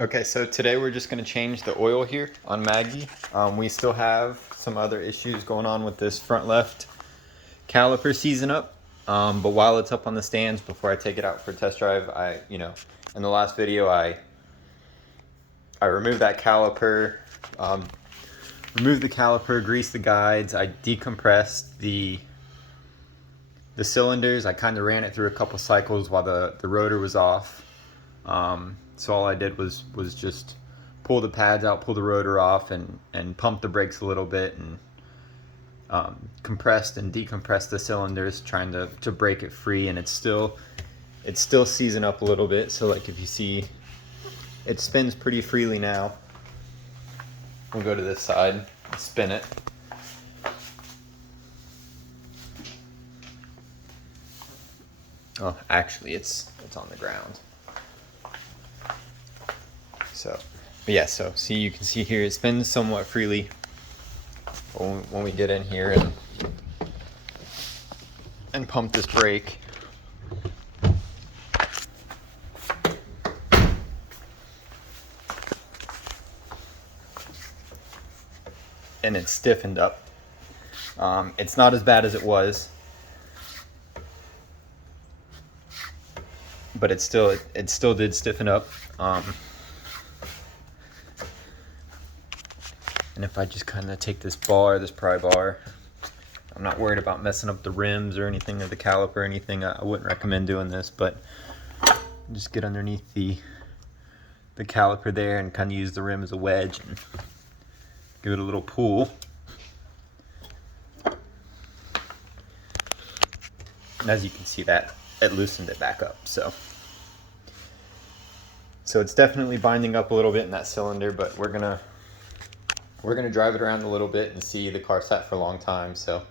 Okay, so today we're just going to change the oil here on Maggie. We still have some other issues going on with this front left caliper seizing up. But while it's up on the stands, before I take it out for a test drive, in the last video, I removed that caliper, removed the caliper, greased the guides, I decompressed the cylinders. I kind of ran it through a couple cycles while the rotor was off. So all I did was just pull the pads out, pull the rotor off, and pump the brakes a little bit, and compressed and decompressed the cylinders, trying to break it free. And it's still seizing up a little bit. So like if you see, it spins pretty freely now. We'll go to this side and spin it. Oh, actually, it's on the ground. So, but yeah, so see, you can see here it spins somewhat freely when we get in here and pump this brake. And it's stiffened up. It's not as bad as it was, but it still did stiffen up. And if I just kind of take this pry bar, I'm not worried about messing up the rims or anything, or the caliper or anything. I wouldn't recommend doing this, but just get underneath the caliper there and kind of use the rim as a wedge and give it a little pull. And as you can see, that it loosened it back up. So it's definitely binding up a little bit in that cylinder, but we're gonna drive it around a little bit and see. The car sat for a long time, so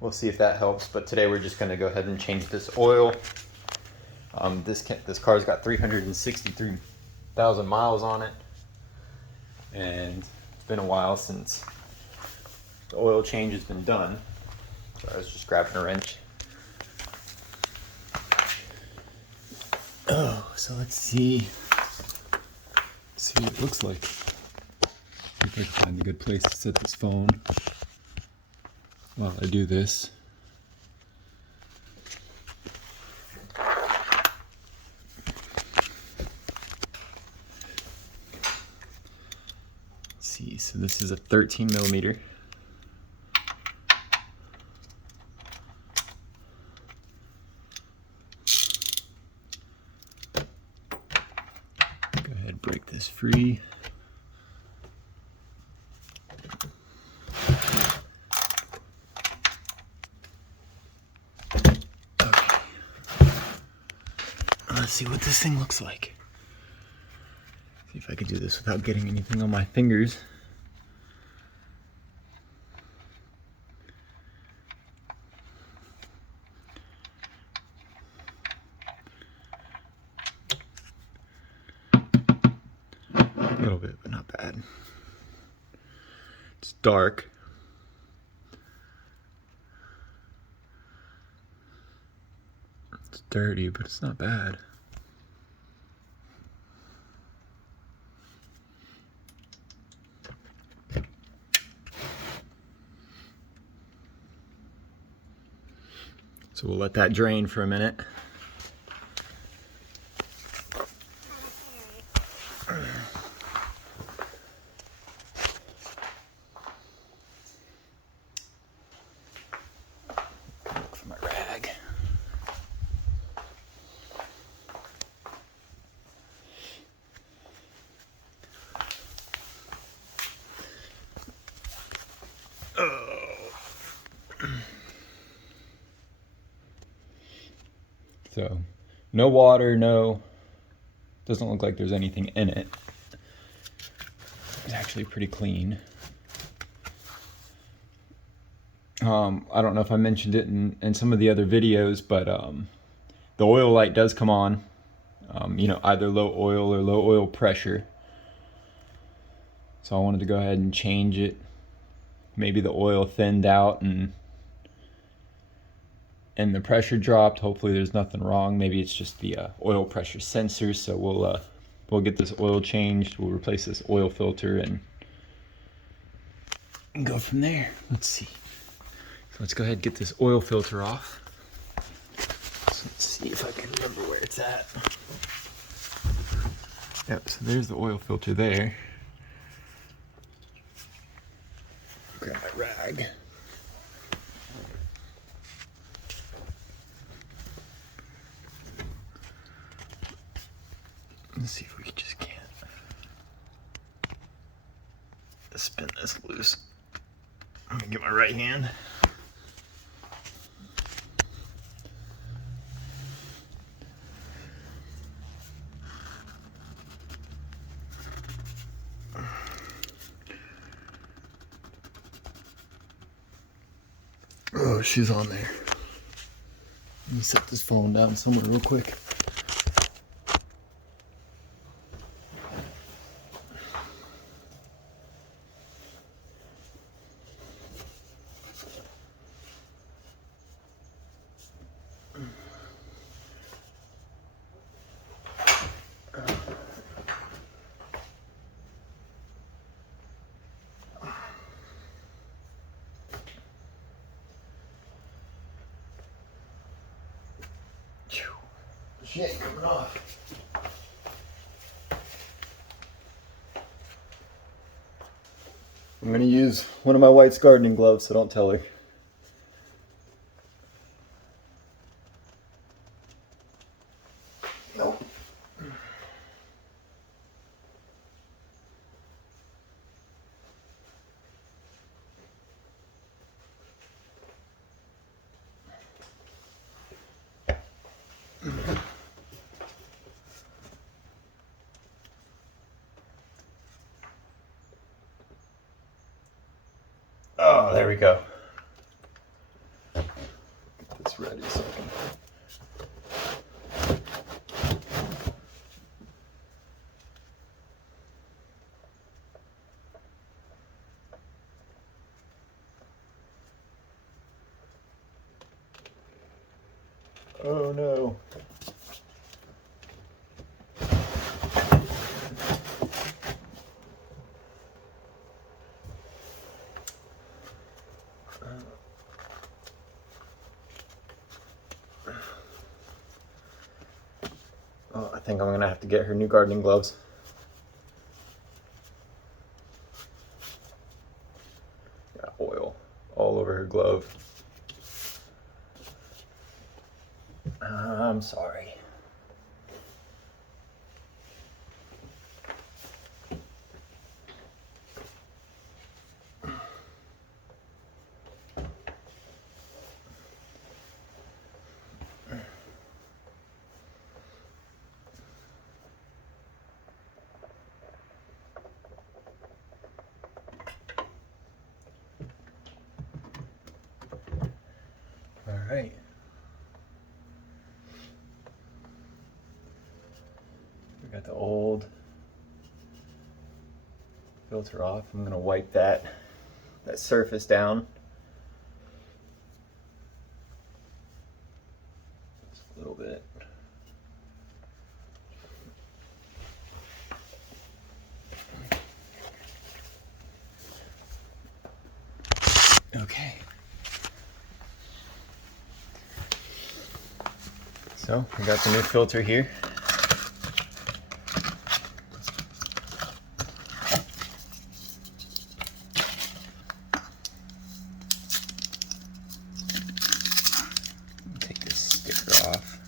we'll see if that helps. But today we're just gonna go ahead and change this oil. This car's got 363,000 miles on it, and it's been a while since the oil change has been done. So I was just grabbing a wrench. Oh, so let's see what it looks like. If I can find a good place to set this phone while I do this. Let's see, so this is a 13 millimeter. Go ahead, break this free. Let's see what this thing looks like. See if I can do this without getting anything on my fingers. A little bit, but not bad. It's dark. It's dirty, but it's not bad. So we'll let that drain for a minute. Look for my rag. So, no water, doesn't look like there's anything in it. It's actually pretty clean. I don't know if I mentioned it in some of the other videos, but the oil light does come on, either low oil or low oil pressure. So I wanted to go ahead and change it. Maybe the oil thinned out and the pressure dropped. Hopefully there's nothing wrong. Maybe it's just the oil pressure sensor. So we'll we'll get this oil changed. We'll replace this oil filter and go from there. Let's see. So let's go ahead and get this oil filter off. So let's see if I can remember where it's at. Yep, so there's the oil filter there. Grab my rag. Let's see if we just can't spin this loose. I'm gonna get my right hand. Oh, she's on there. Let me set this phone down somewhere real quick. She ain't coming off. I'm gonna use one of my White's gardening gloves, so don't tell her. Nope. Oh, there we go. Get this ready so I can... Oh no. Oh, I think I'm gonna have to get her new gardening gloves. Got oil all over her glove. I'm sorry. All right. We got the old filter off. I'm gonna wipe that surface down. Just a little bit. Okay. So we got the new filter here. Take this sticker off.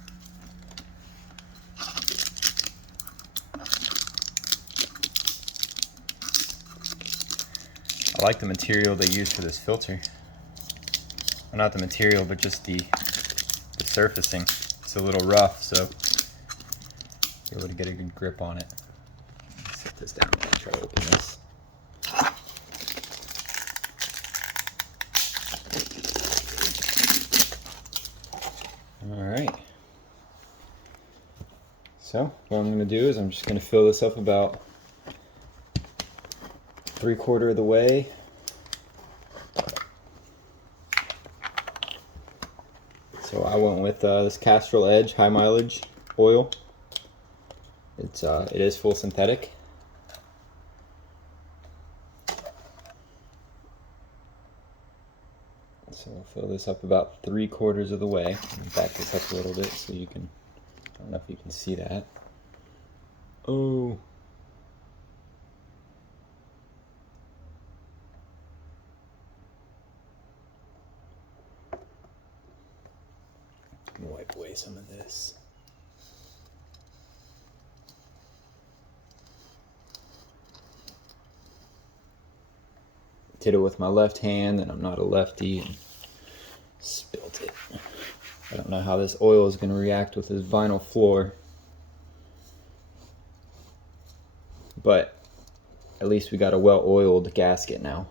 I like the material they use for this filter. Well, not the material, but just the surfacing. It's a little rough, so be able to get a good grip on it. Set this down and try to open this. All right. So what I'm going to do is I'm just going to fill this up about 3/4 of the way. So I went with this Castrol Edge high mileage oil. It is full synthetic. So I'll fill this up about 3/4 of the way. Back this up a little bit so you can, I don't know if you can see that. Oh. I'm gonna wipe away some of this. Did it with my left hand, and I'm not a lefty, and spilt it. I don't know how this oil is going to react with this vinyl floor, but at least we got a well-oiled gasket now.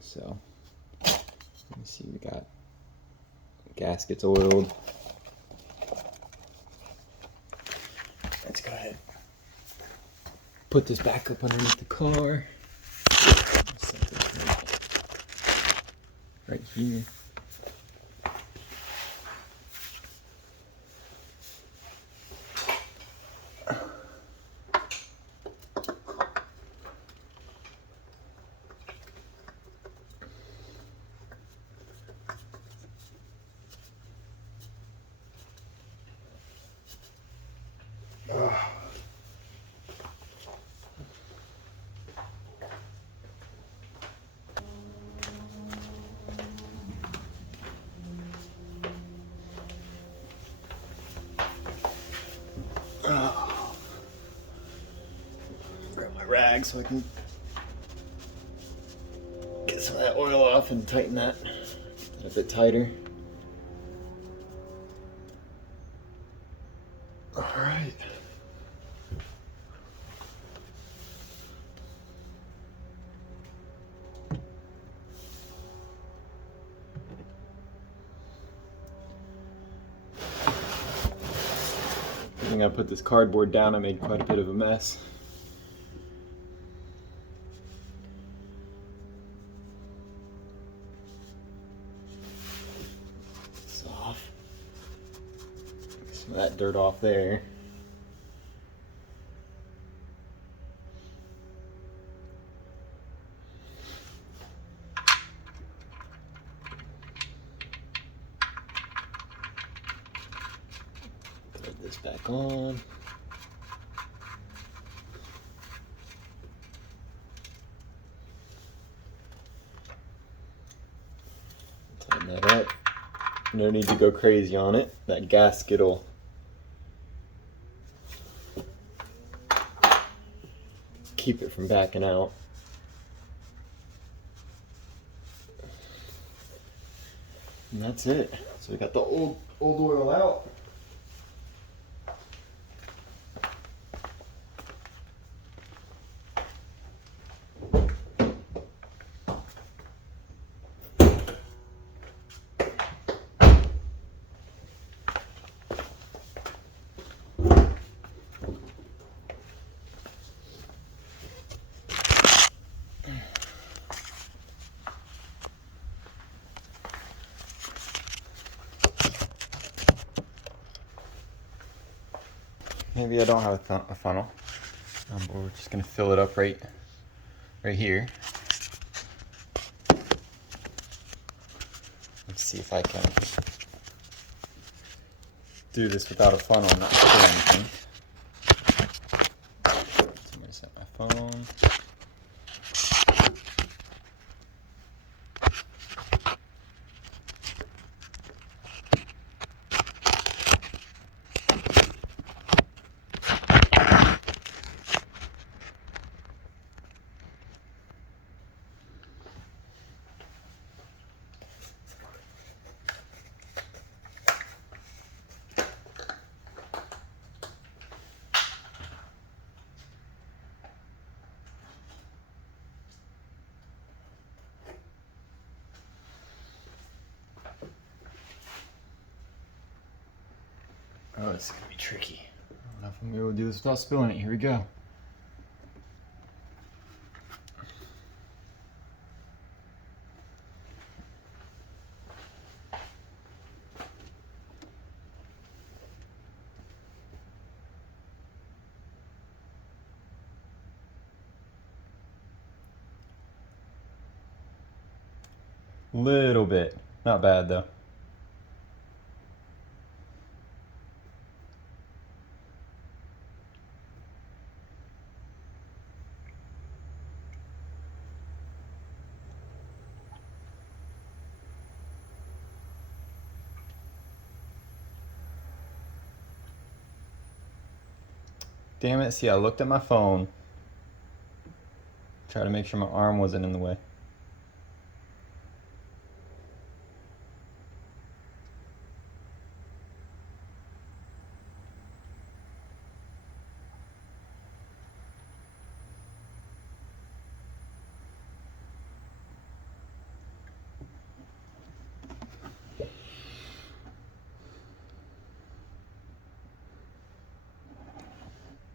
So, let me see, we got gaskets oiled. Let's go ahead. Put this back up underneath the car. Set this right here. Grab my rag so I can get some of that oil off and tighten that a bit tighter. All right. I think I put this cardboard down, I made quite a bit of a mess. It's off. Get some of that dirt off there. Put this back on. Tighten that up. No need to go crazy on it. That gasket will keep it from backing out. And that's it. So we got the old oil out. Maybe I don't have a funnel, but we're just gonna fill it up right here. Let's see if I can do this without a funnel and not spill anything. So I'm gonna set my phone. Oh, this is gonna be tricky. I don't know if I'm gonna be able to do this without spilling it. Here we go. Little bit. Not bad though. Damn it, see, I looked at my phone. Try to make sure my arm wasn't in the way.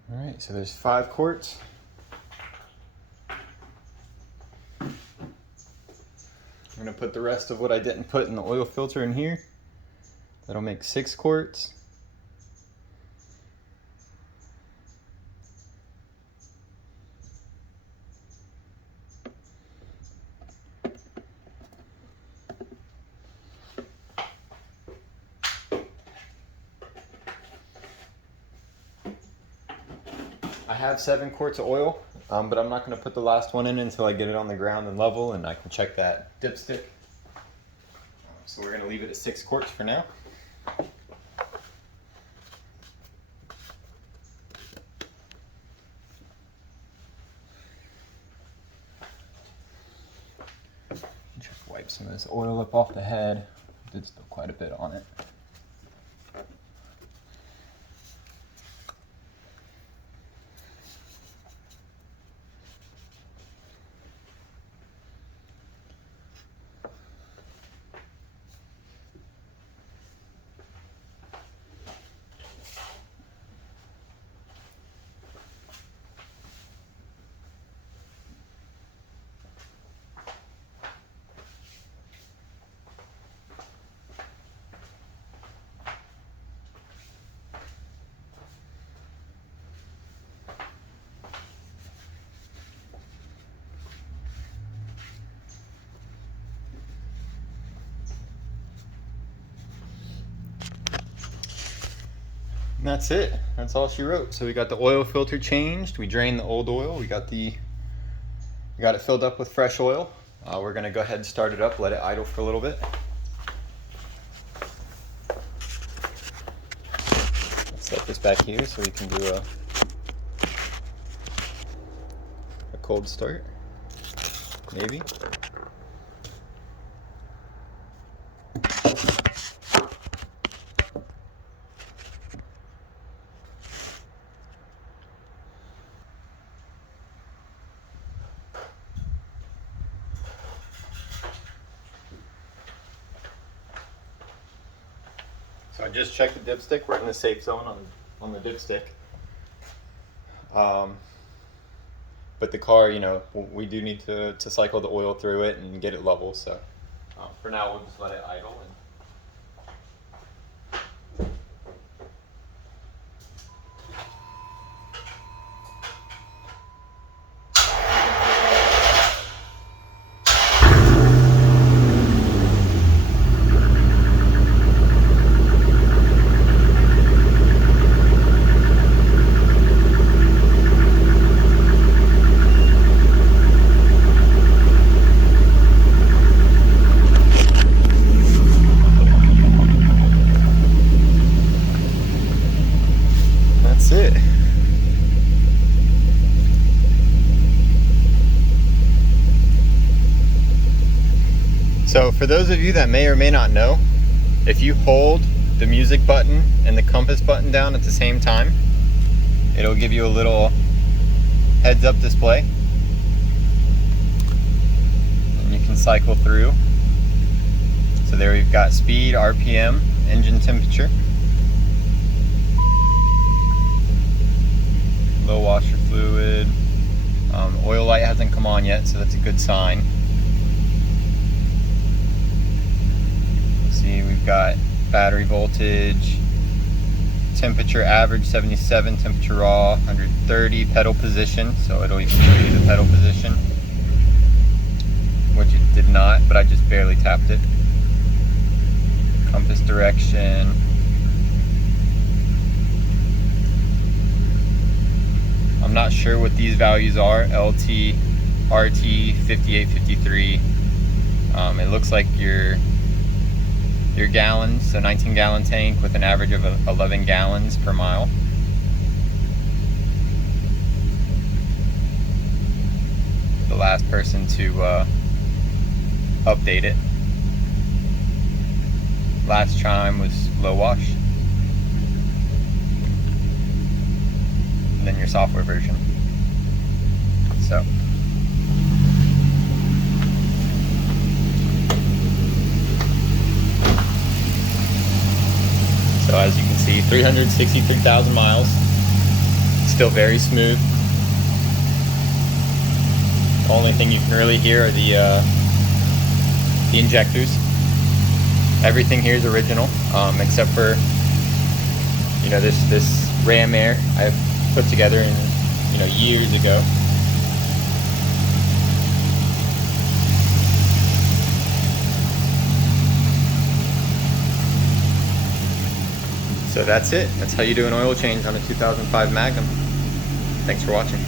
All right, so there's 5 quarts. I'm gonna put the rest of what I didn't put in the oil filter in here. That'll make 6 quarts. I have 7 quarts of oil, but I'm not going to put the last one in until I get it on the ground and level, and I can check that dipstick. So we're going to leave it at 6 quarts for now. Just wipe some of this oil up off the head. Did spill quite a bit on it. And that's it. That's all she wrote. So we got the oil filter changed. We drained the old oil. We got it filled up with fresh oil. We're gonna go ahead and start it up, let it idle for a little bit. Let's set this back here so we can do a cold start, maybe. So I just checked the dipstick. We're in the safe zone on the dipstick. But the car, you know, we do need to cycle the oil through it and get it level. So for now, we'll just let it idle. That's it. So for those of you that may or may not know, if you hold the music button and the compass button down at the same time, it'll give you a little heads-up display. And you can cycle through. So there we've got speed, RPM, engine temperature. Low washer fluid. Oil light hasn't come on yet, so that's a good sign. See, we've got battery voltage, temperature average 77, temperature raw 130, pedal position, so it'll even show you the pedal position, which it did not, but I just barely tapped it. Compass direction. I'm not sure what these values are. LT, RT, 58, 53. It looks like your gallons, so 19-gallon tank with an average of 11 gallons per mile. The last person to update it. Last chime was low wash. And then your software version. So as you can see, 363,000 miles. Still very smooth. The only thing you can really hear are the injectors. Everything here is original, except for, you know, this ram air I put together in, you know, years ago. So that's it. That's how you do an oil change on a 2005 Magnum. Thanks for watching.